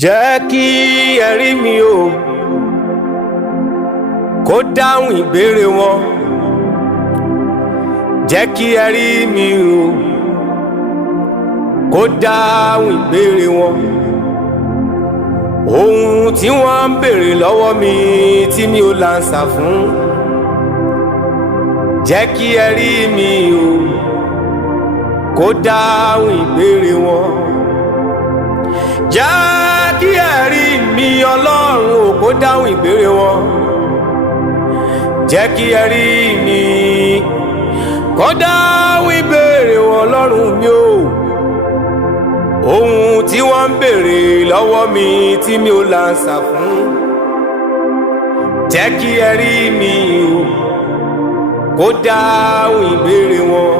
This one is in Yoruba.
jẹ́ kí ẹ̀rí mi o kó dáhùn ìbéèrè wọn. Jẹ́ kí ẹ̀rí mi o kó dáhùn ìbéèrè wọn. Ohun tí wọ́n ń béèrè lọ́wọ́ mi tí mi ò láǹsà fún. Jẹ́ kí ẹ̀rí mi o kó dáhùn ìbéèrè wọn. Jẹ́ kí ẹ̀rí mi Ọlọ́run o kó dáhùn ìbéèrè wọn. Jẹ́ kí ẹ̀rí mi kó dáhùn ìbéèrè wọn Ọlọ́run mi o. Ohun tí wọ́n ń béèrè lọ́wọ́ mi tí mi ò láǹsà fún. Jẹ́ kí ẹ̀rí mi o kó dáhùn ìbéèrè wọn.